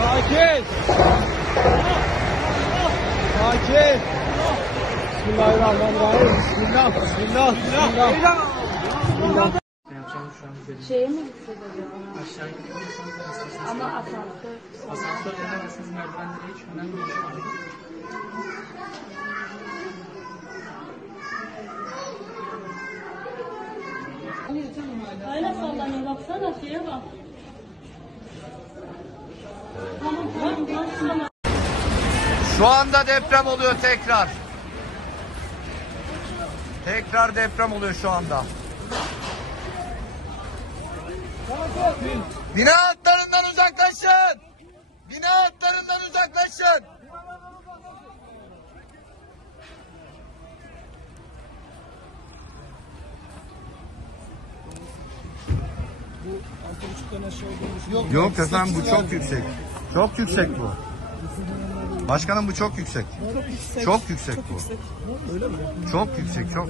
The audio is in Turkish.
Sakin. Sakin. Bismillahirrahmanirrahim. Bismillah. Bismillah. Bismillah. Bismillah. Şeye mi gitsek acaba? Aşağıya gidiyorsanız Ama asansör. asansör denemezsiniz, merdivenlere hiç önemli değil şu anda. Öyle sallanıyor, baksana şeye bak. Tamam. Şu anda deprem oluyor tekrar. Tekrar deprem oluyor şu anda. Bina hatlarından uzaklaşın. Bina hatlarından uzaklaşın. Yok efendim, bu çok yüksek. Çok yüksek bu. Başkanım, bu çok yüksek. Çok yüksek bu. Öyle mi? Çok yüksek, çok.